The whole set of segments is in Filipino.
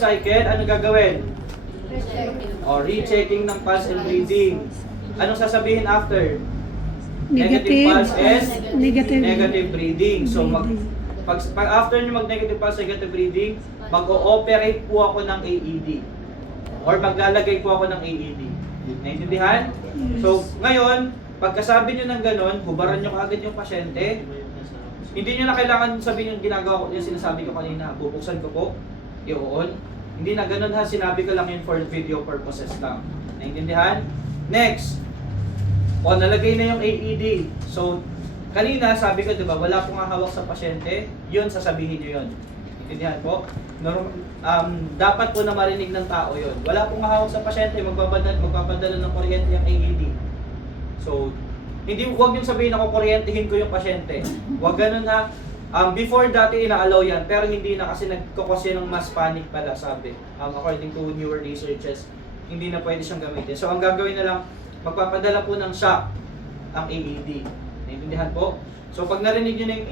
cycle, ano gagawin? O, rechecking ng pulse and breathing. Anong sasabihin after? Negative pulse and negative breathing. So, pag after nyo mag-negative pulse, negative breathing, mag-ooperate po ako ng AED. Or maglalagay po ako ng AED. Naintindihan? So, ngayon, pagkasabi nyo ng ganon, hubaran nyo kaagad yung pasyente. Hindi nyo na kailangan sabihin yung ginagawa ko, yung sinasabi ko kanina, bubuksan ko po, i-on. Hindi na ganon ha, sinabi ko lang yun for video purposes lang. Naintindihan? Next. O, nalagay na yung AED. So, kanina sabi ko, diba, wala pong hawak sa pasyente, yun, sasabihin nyo yun. Naintindihan po? Dapat po na marinig ng tao yun. Wala pong hawak sa pasyente, magpapadala ng kuryente yung AED. So, huwag yung sabihin na kukuryentehin ko yung pasyente. Huwag ganun ha. Before dati ina-allow yan, pero hindi na kasi nagkakos yan ng mass panic pala, sabi. According to newer researches, hindi na pwede siyang gamitin. So, ang gagawin na lang, magpapadala po ng shock ang AED. Naintindihan po? So, pag narinig nyo na yung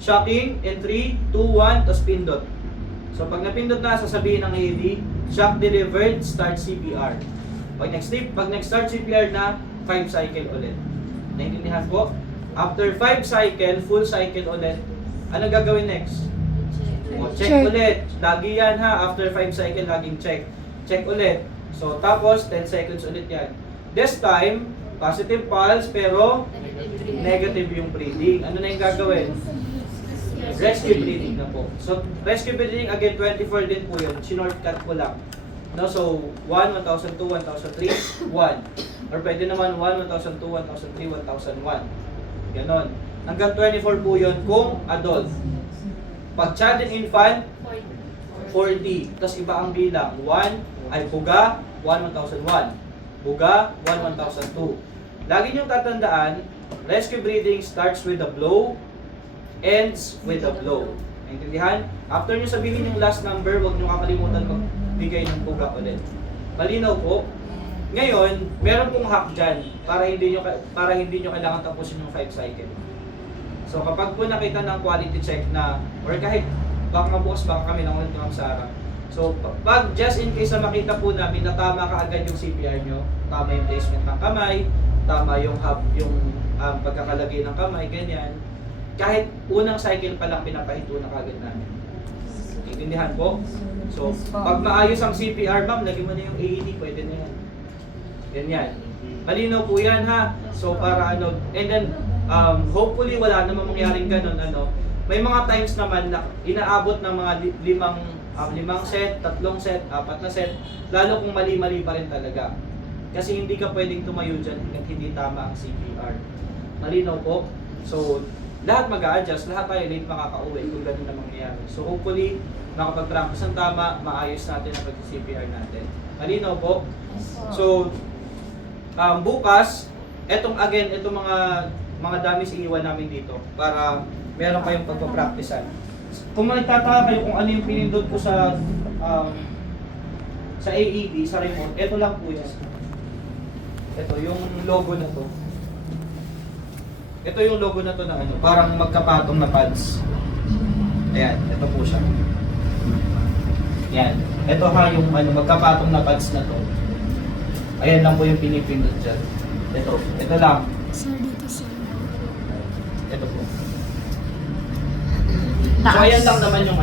shocking, in 3, 2, 1, tapos pindot. So, pag napindot na, sasabihin ng AED, shock delivered, start CPR. Pag nag-start CPR na, 5 cycle ulit. Naintindihan po? After 5 cycle, full cycle ulit, ano gagawin next? Check ulit. Lagi yan ha. After 5 cycle, laging check. Check ulit. So, tapos 10 seconds ulit yan. This time, positive pulse, pero negative yung breathing. Ano na yung gagawin? Rescue breathing na po. So, rescue breathing, again, 24 din po yun. Shortcut ko lang. No? So, 1, 1002, 1003, 1. Or pwede naman 1, 1002, 1003, 1001. Ganon. Hanggang 24 po yun kung adult. Pag child and infant, 40. Tapos iba ang bilang. 1 ay buga, 1, 1001. Buga, 1, 1002. Lagi niyong tatandaan, rescue breathing starts with a blow, ends with a blow. Naintindihan? After nyo sabihin yung last number, huwag nyo kakalimutan magbigay ng buga ulit. Malinaw po. Ngayon, meron pong hack dyan para hindi nyo kailangan tapusin yung 5 cycle. So kapag po nakita ng quality check na, or kahit baka mabukas baka kami ng ulit ng Sarah. So pag just in case na makita po namin na tama kaagad yung CPR nyo, tama yung placement ng kamay, tama yung pagkakalagay ng kamay, ganyan. Kahit unang cycle pa lang pinapahinto na kaagad namin. Intindihan po? So pag maayos ang CPR, ma'am, lagyan mo na yung AED, pwede na yan. Ganyan. Malinaw po yan ha. So para and then hopefully wala namang mangyaring ganun May mga times naman na inaabot ng mga 5 set, 3 set, 4 na set, lalo kung mali-mali pa rin talaga. Kasi hindi ka pwedeng tumayo dyan hanggang hindi tama ang CPR. Malinaw po. So lahat mag-a-adjust, lahat tayo late makaka-uwi kung ganun na mangyayari. So hopefully makapag-practice ng tama, maayos natin ang pag-CPR natin. Malinaw po. So bukas, itong mga dummies iiwan namin dito para meron kayong pagpapracticean. Kung nagtataka kayo kung ano yung pinindot ko sa AED, sa remote, ito lang po yan. Ito, yung logo na to. Ito yung logo na to na parang magkapatong na pads. Ayan, ito po siya. Yan. Ito ha, yung magkapatong na pads na to. Ayan lang po yung pinipindot dyan. Ito lang. Sir, dito sir. Ito po. So ayan lang naman yung